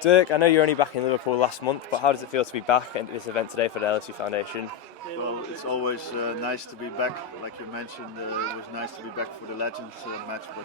Dirk, I know you're only back in Liverpool last month, but how does it feel to be back at this event today for the LSU Foundation? Well, it's always nice to be back. Like you mentioned, it was nice to be back for the Legends match, but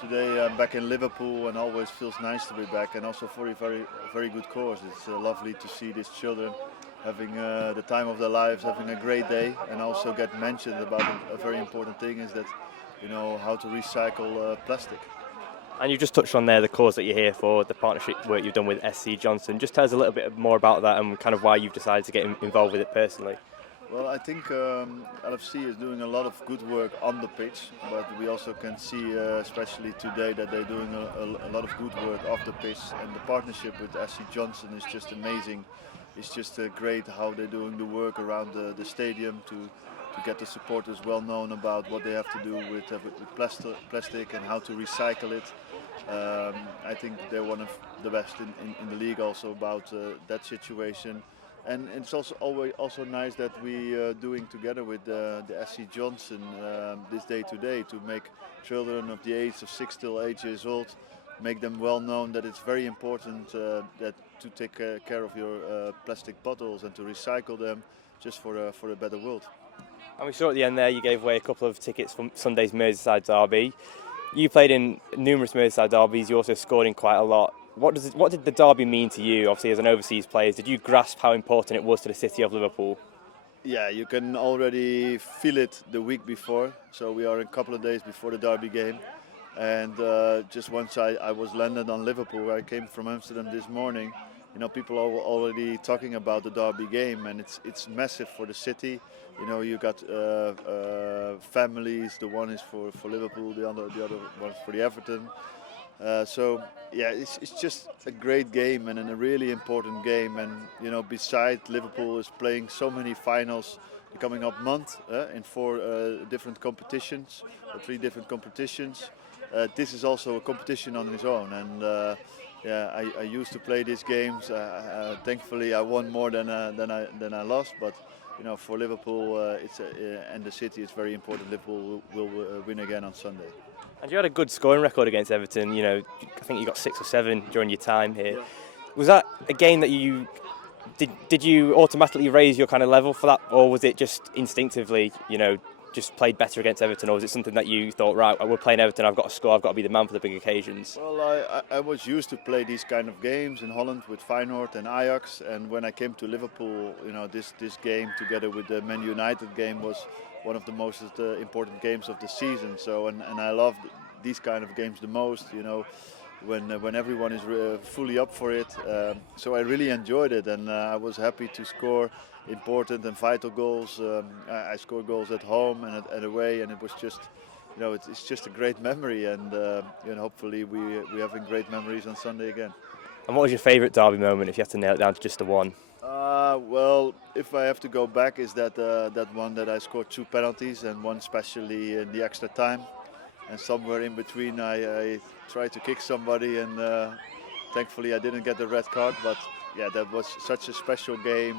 today I'm back in Liverpool and always feels nice to be back, and also for a very good cause. It's lovely to see these children having the time of their lives, having a great day, and also get mentioned about a very important thing is that, you know, how to recycle plastic. And you just touched on there the cause that you're here for, the partnership work you've done with SC Johnson. Just tell us a little bit more about that and kind of why you've decided to get involved with it personally. Well, I think LFC is doing a lot of good work on the pitch, but we also can see, especially today, that they're doing a lot of good work off the pitch. And the partnership with SC Johnson is just amazing. It's just great how they're doing the work around the stadium to get the supporters well known about what they have to do with plastic and how to recycle it. I think they're one of the best in the league also about that situation. And it's also nice that we are doing together with the SC Johnson this day today to make children of the age of 6 till 8 years old, make them well known that it's very important that to take care of your plastic bottles and to recycle them just for a better world. And we saw at the end there you gave away a couple of tickets from Sunday's Merseyside derby. You played in numerous Merseyside derbies, you also scored in quite a lot. What did the derby mean to you, obviously as an overseas player? Did you grasp how important it was to the city of Liverpool? Yeah, you can already feel it the week before. So we are a couple of days before the derby game. And just once I was landed on Liverpool, where I came from Amsterdam this morning, you know, people are already talking about the derby game, and it's massive for the city. You know, you got families. The one is for Liverpool, the other one is for the Everton. So yeah, it's just a great game and a really important game. And you know, besides Liverpool is playing so many finals the coming up month in 4 different competitions, 3 different competitions. This is also a competition on its own, and yeah, I used to play these games. Thankfully, I won more than I lost. But you know, for Liverpool, and the city, it's very important. Liverpool will win again on Sunday. And you had a good scoring record against Everton. You know, I think you got 6 or 7 during your time here. Yeah. Was that a game that you did you automatically raise your kind of level for that, or was it just instinctively, you know, just played better against Everton, or was it something that you thought, right, we're playing Everton, I've got to score, I've got to be the man for the big occasions? Well, I was used to play these kind of games in Holland with Feyenoord and Ajax, and when I came to Liverpool, you know, this game together with the Man United game was one of the most important games of the season. So, and I love these kind of games the most, you know, when everyone is fully up for it. So I really enjoyed it, and I was happy to score important and vital goals. I scored goals at home and away, and it was just, you know, it's just a great memory, and you know, hopefully we're having great memories on Sunday again. And what was your favourite derby moment, if you had to nail it down to just the one? Well, if I have to go back, is that one that I scored 2 penalties and one especially in the extra time, and somewhere in between I tried to kick somebody, and thankfully I didn't get the red card. But yeah, that was such a special game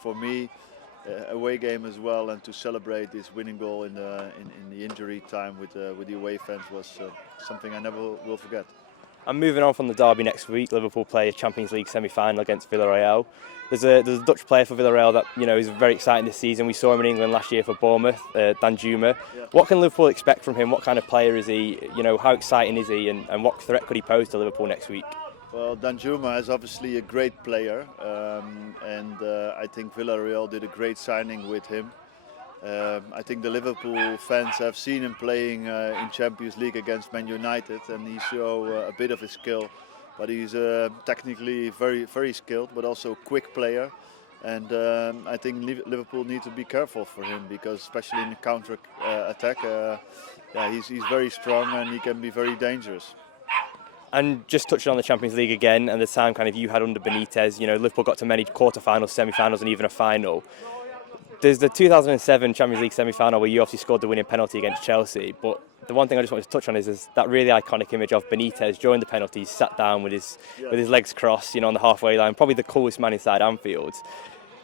for me, away game as well, and to celebrate this winning goal in the injury time with the away fans was something I never will forget. And moving on from the derby next week, Liverpool play a Champions League semi-final against Villarreal. There's a Dutch player for Villarreal that, you know, is very exciting this season. We saw him in England last year for Bournemouth, Danjuma. Yeah. What can Liverpool expect from him? What kind of player is he? You know, how exciting is he, and what threat could he pose to Liverpool next week? Well, Danjuma is obviously a great player, and I think Villarreal did a great signing with him. I think the Liverpool fans have seen him playing in Champions League against Man United, and he showed a bit of his skill. But he's technically very skilled, but also a quick player. And I think Liverpool need to be careful for him, because especially in the counter attack, yeah, he's very strong and he can be very dangerous. And just touching on the Champions League again, and the time kind of you had under Benitez, you know, Liverpool got to many quarterfinals, semi-finals, and even a final. There's the 2007 Champions League semi-final where you obviously scored the winning penalty against Chelsea, but the one thing I just wanted to touch on is that really iconic image of Benitez during the penalties, sat down with his legs crossed, you know, on the halfway line, probably the coolest man inside Anfield.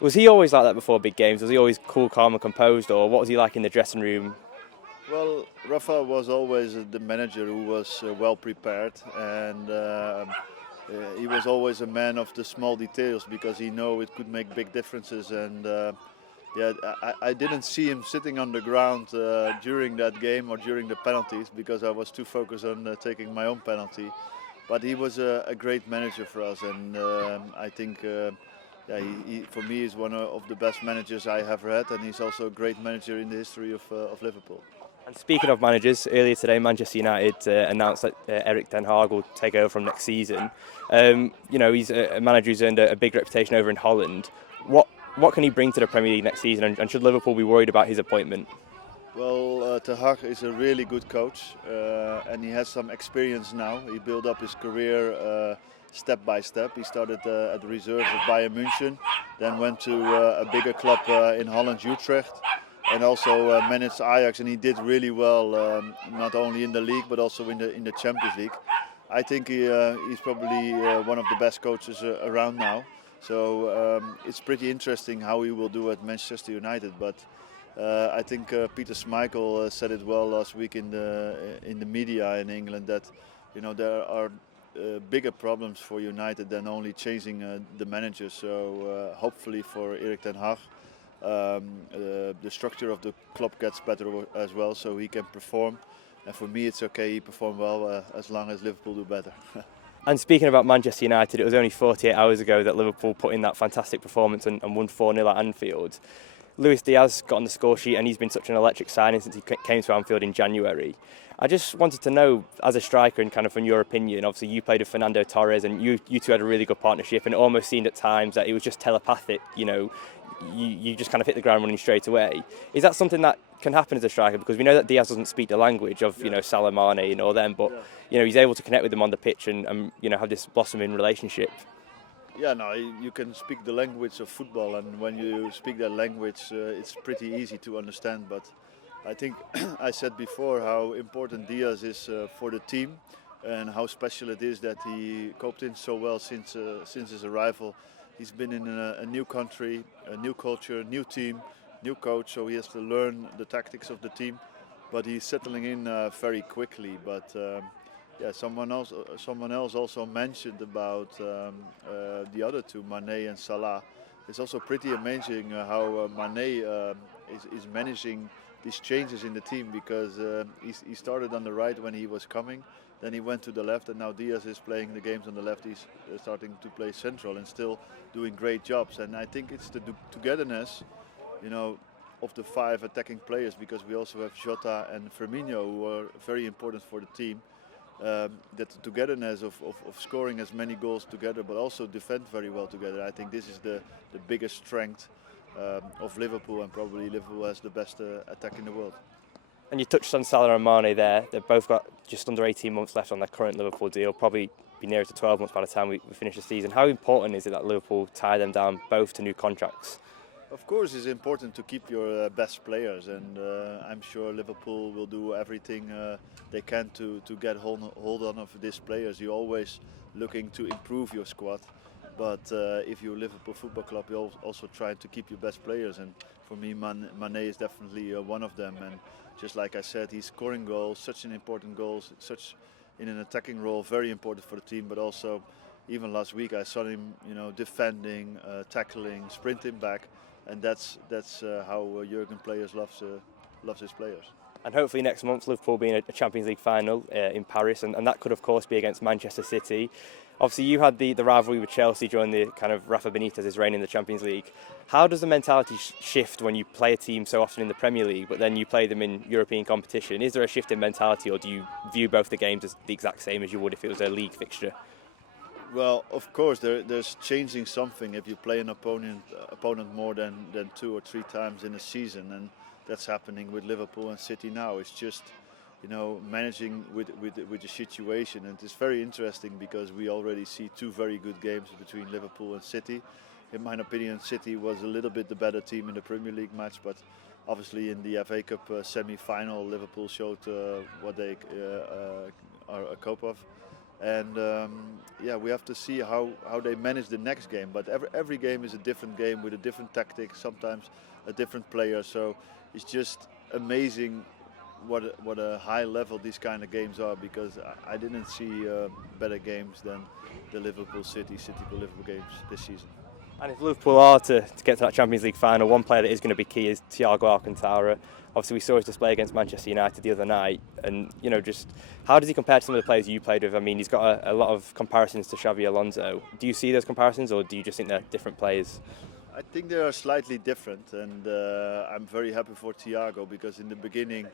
Was he always like that before big games? Was he always cool, calm and composed, or what was he like in the dressing room? Well, Rafa was always the manager who was well prepared, and he was always a man of the small details because he knew it could make big differences. And yeah, I didn't see him sitting on the ground during that game or during the penalties because I was too focused on taking my own penalty. But he was a great manager for us, and I think yeah, for me he's one of the best managers I have had, and he's also a great manager in the history of Liverpool. And speaking of managers, earlier today Manchester United announced that Ten Hag will take over from next season. You know, he's a manager who's earned a big reputation over in Holland. What can he bring to the Premier League next season, and should Liverpool be worried about his appointment? Well, Ten Hag is a really good coach, and he has some experience now. He built up his career step by step. He started at the reserves of Bayern München, then went to a bigger club in Holland, Utrecht, and also managed Ajax, and he did really well, not only in the league but also in the Champions League. I think he's probably one of the best coaches around now. So it's pretty interesting how he will do at Manchester United, but. I think Peter Schmeichel said it well last week in the media in England that there are bigger problems for United than only changing the manager. So hopefully for Erik ten Hag, the structure of the club gets better as well, so he can perform. And for me, it's okay. He performed well as long as Liverpool do better. And speaking about Manchester United, it was only 48 hours ago that Liverpool put in that fantastic performance and won 4-0 at Anfield. Luis Diaz got on the score sheet, and he's been such an electric signing since he came to Anfield in January. I just wanted to know, as a striker and kind of from your opinion, obviously you played with Fernando Torres and you two had a really good partnership, and it almost seemed at times that it was just telepathic, you just kind of hit the ground running straight away. Is that something that can happen as a striker? Because we know that Diaz doesn't speak the language of, Salah Mane and all them, but, he's able to connect with them on the pitch and have this blossoming relationship. Yeah, no, you can speak the language of football, and when you speak that language, it's pretty easy to understand. But I think I said before how important Diaz is for the team, and how special it is that he coped in so well since his arrival. He's been in a new country, a new culture, new team, new coach, so he has to learn the tactics of the team. But he's settling in very quickly. But yeah, someone else also mentioned about the other two, Mane and Salah. It's also pretty amazing how Mane is managing these changes in the team, because he started on the right when he was coming, then he went to the left, and now Diaz is playing the games on the left. He's starting to play central and still doing great jobs. And I think it's the togetherness, of the 5 attacking players, because we also have Jota and Firmino who are very important for the team. That the togetherness of scoring as many goals together, but also defend very well together. I think this is the biggest strength of Liverpool, and probably Liverpool has the best attack in the world. And you touched on Salah and Mane there. They've both got just under 18 months left on their current Liverpool deal, probably be nearer to 12 months by the time we finish the season. How important is it that Liverpool tie them down both to new contracts? Of course, it's important to keep your best players, and I'm sure Liverpool will do everything they can to get hold on of these players. You're always looking to improve your squad, but if you're Liverpool Football Club, you're also trying to keep your best players. And for me, Mane is definitely one of them. And just like I said, he's scoring goals, such an important goal, such in an attacking role, very important for the team. But also, even last week, I saw him, defending, tackling, sprinting back. And that's how Jurgen players loves his players. And hopefully next month Liverpool being a Champions League final in Paris, and that could of course be against Manchester City. Obviously you had the rivalry with Chelsea during the kind of Rafa Benitez's reign in the Champions League. How does the mentality shift when you play a team so often in the Premier League, but then you play them in European competition? Is there a shift in mentality, or do you view both the games as the exact same as you would if it was a league fixture? Well, of course, there's changing something if you play an opponent more than 2 or 3 times in a season, and that's happening with Liverpool and City now. It's just, managing with the situation, and it's very interesting because we already see 2 very good games between Liverpool and City. In my opinion, City was a little bit the better team in the Premier League match, but obviously in the FA Cup semi-final, Liverpool showed what they are a cope of. And we have to see how they manage the next game. But every game is a different game with a different tactic, sometimes a different player. So it's just amazing what a high level these kind of games are, because I didn't see better games than the Liverpool City Liverpool games this season. And if Liverpool are to get to that Champions League final, one player that is going to be key is Thiago Alcantara. Obviously, we saw his display against Manchester United the other night, and just how does he compare to some of the players you played with? I mean, he's got a lot of comparisons to Xabi Alonso. Do you see those comparisons, or do you just think they're different players? I think they are slightly different, and I'm very happy for Thiago, because in the beginning,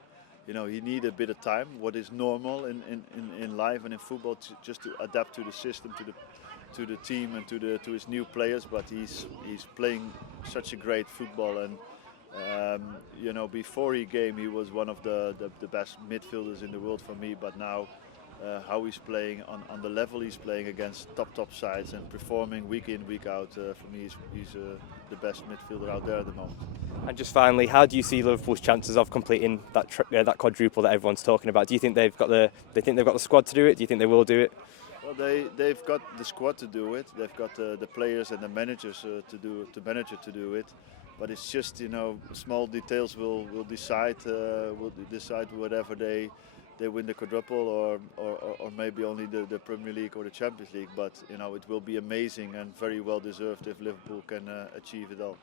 he needed a bit of time, what is normal in life and in football, just to adapt to the system, to the team, and to his new players. But he's playing such a great football, and before he came, he was one of the best midfielders in the world for me. But now, how he's playing on the level he's playing against top sides and performing week in, week out, for me he's the best midfielder out there at the moment. And just finally, how do you see Liverpool's chances of completing that quadruple that everyone's talking about? Do you think they've got the squad to do it? Do you think they will do it? Well, they've got the squad to do it. They've got the players and the managers to do it. But it's just small details will decide whatever they win the quadruple or maybe only the Premier League or the Champions League. But it will be amazing and very well deserved if Liverpool can achieve it all.